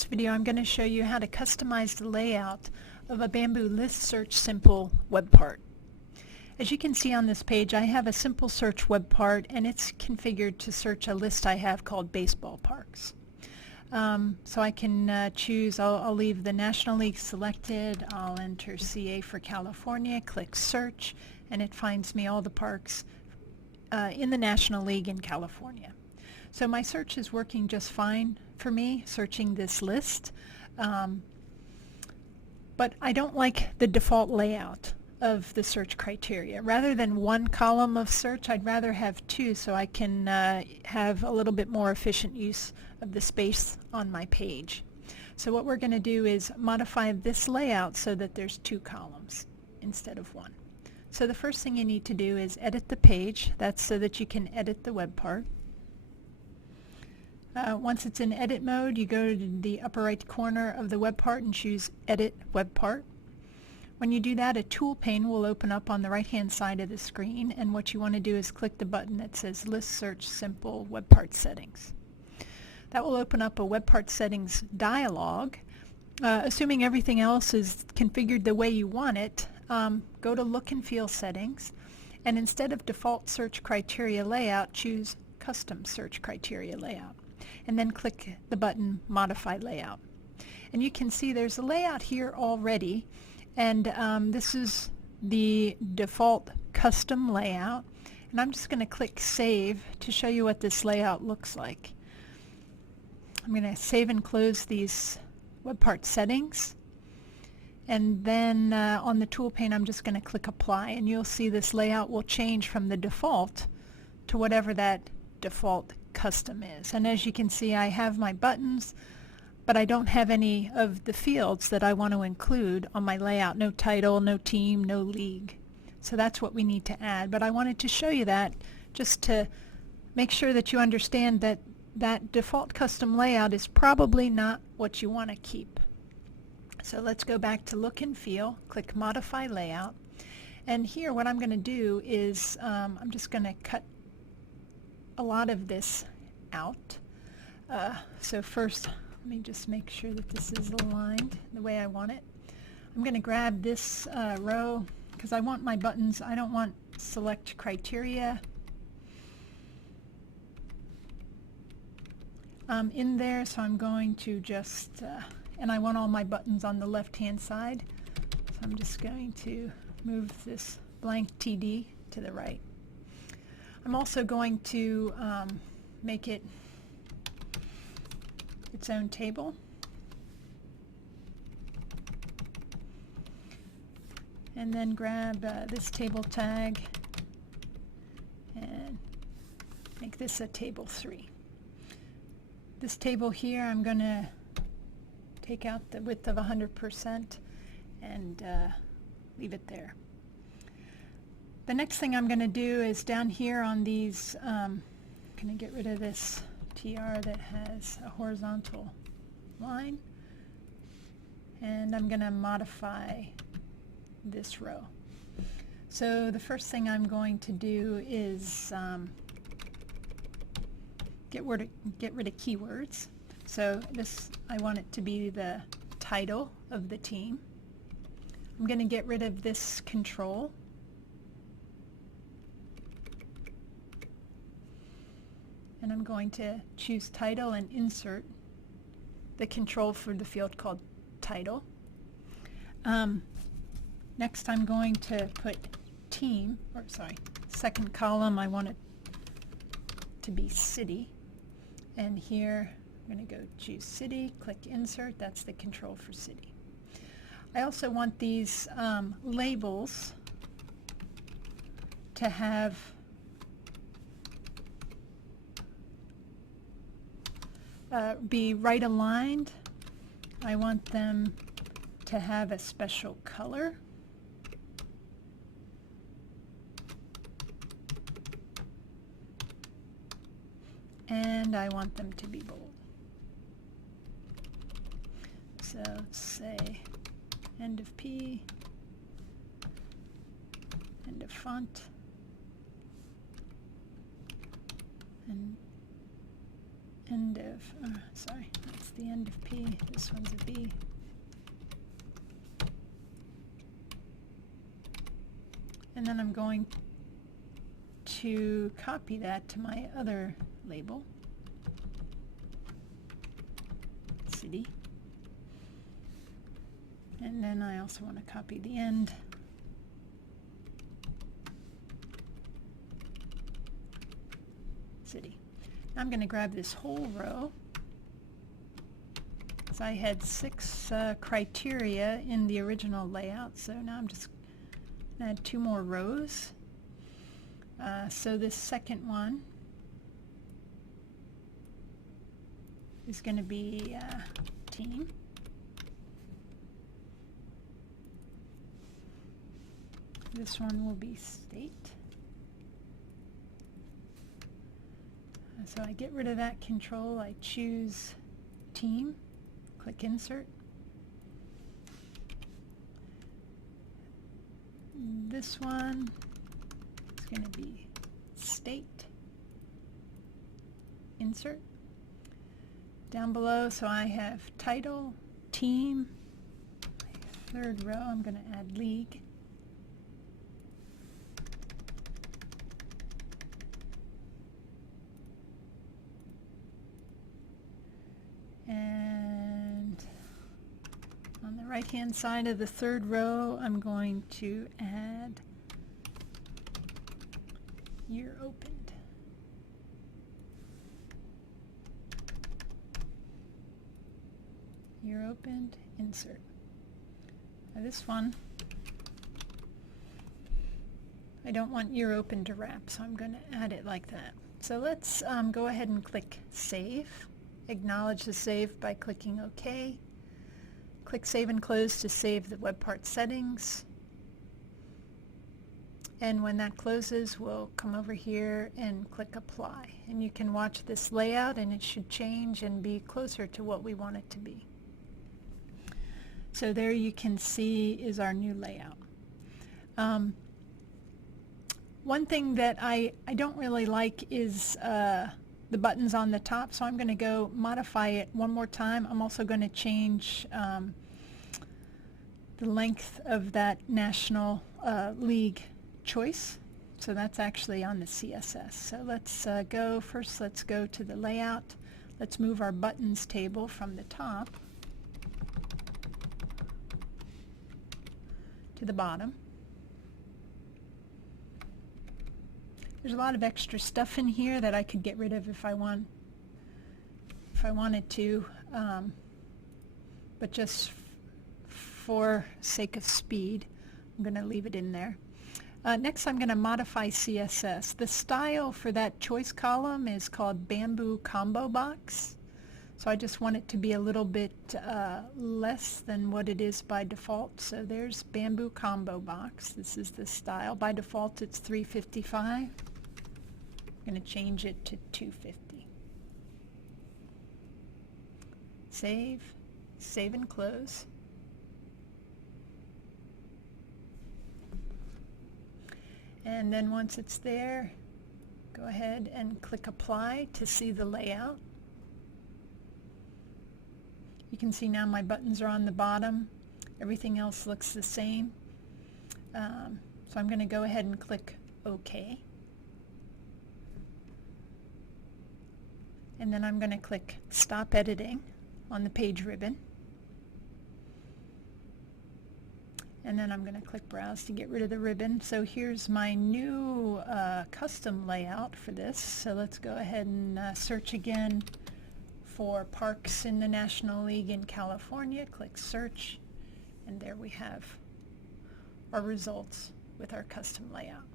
this video I'm going to show you how to customize the layout of a Bamboo List Search Simple web part. As you can see on this page, I have a simple search web part and it's configured to search a list I have called baseball parks. So I can choose, I'll leave the National League selected, I'll enter CA for California, click search, and it finds me all the parks in the National League in California. So my search is working just fine for me, searching this list, but I don't like the default layout of the search criteria. Rather than one column of search, I'd rather have two so I can have a little bit more efficient use of the space on my page. So what we're going to do is modify this layout so that there's two columns instead of one. So the first thing you need to do is edit the page. That's so that you can edit the web part. Once it's in edit mode, you go to the upper right corner of the web part and choose Edit Web Part. When you do that, a tool pane will open up on the right hand side of the screen, and what you want to do is click the button that says List Search Simple Web Part Settings. That will open up a Web Part Settings dialog. Assuming everything else is configured the way you want it, go to Look and Feel Settings, and instead of Default Search Criteria Layout, choose Custom Search Criteria Layout, and then click the button Modify Layout. And you can see there's a layout here already, and this is the default custom layout, and I'm just going to click Save to show you what this layout looks like. I'm going to save and close these web part settings, and then on the tool pane I'm just going to click Apply, and you'll see this layout will change from the default to whatever that default custom is. And as you can see, I have my buttons, but I don't have any of the fields that I want to include on my layout. No title, no team, no league. So that's what we need to add. But I wanted to show you that just to make sure that you understand that that default custom layout is probably not what you want to keep. So let's go back to Look and Feel, click Modify Layout, and here what I'm going to do is I'm just going to cut a lot of this out. So first, let me just make sure that this is aligned the way I want it. I'm going to grab this row because I want my buttons. I don't want select criteria in there, so I'm going to just, and I want all my buttons on the left hand side, so I'm just going to move this blank TD to the right. I'm also going to make it its own table. And then grab this table tag and make this a table 3. This table here I'm going to take out the width of 100% and leave it there. The next thing I'm going to do is down here on these, I'm going to get rid of this TR that has a horizontal line, and I'm going to modify this row. So the first thing I'm going to do is get rid of keywords. So this, I want it to be the title of the team. I'm going to get rid of this control. And I'm going to choose title and insert the control for the field called title. Next I'm going to put team, or sorry, second column I want it to be city. And here I'm going to go choose city, click insert, that's the control for city. I also want these labels to have be right aligned. I want them to have a special color. And I want them to be bold. So let's say end of P, end of font, and end of, sorry, that's the end of P, this one's a B. And then I'm going to copy that to my other label, city. And then I also want to copy the end. City. Now I'm going to grab this whole row. So I had 6 criteria in the original layout, so now I'm just going to add 2 more rows. So this second one is going to be team. This one will be state. So I get rid of that control, I choose team, click insert. This one is going to be state, insert. Down below, so I have title, team, my third row I'm going to add league. And on the right hand side of the third row I'm going to add year opened. Year opened, insert. Now this one I don't want year opened to wrap, so I'm going to add it like that. So let's go ahead and click save. Acknowledge the save by clicking OK. Click Save and Close to save the WebPart settings. And when that closes, we'll come over here and click Apply. And you can watch this layout and it should change and be closer to what we want it to be. So there you can see is our new layout. One thing that I don't really like is the buttons on the top, so I'm going to go modify it one more time. I'm also going to change the length of that National League choice. So that's actually on the CSS. So let's let's go to the layout. Let's move our buttons table from the top to the bottom. There's a lot of extra stuff in here that I could get rid of if I wanted to, but just for sake of speed, I'm going to leave it in there. Next, I'm going to modify CSS. The style for that choice column is called Bamboo Combo Box. So I just want it to be a little bit less than what it is by default. So there's Bamboo Combo Box. This is the style. By default, it's 355. I'm going to change it to 250. Save, save and close. And then once it's there, go ahead and click Apply to see the layout. You can see now my buttons are on the bottom. Everything else looks the same. So I'm going to go ahead and click OK. And then I'm going to click Stop Editing on the page ribbon. And then I'm going to click Browse to get rid of the ribbon. So here's my new custom layout for this. So let's go ahead and search again for parks in the National League in California. Click Search, and there we have our results with our custom layout.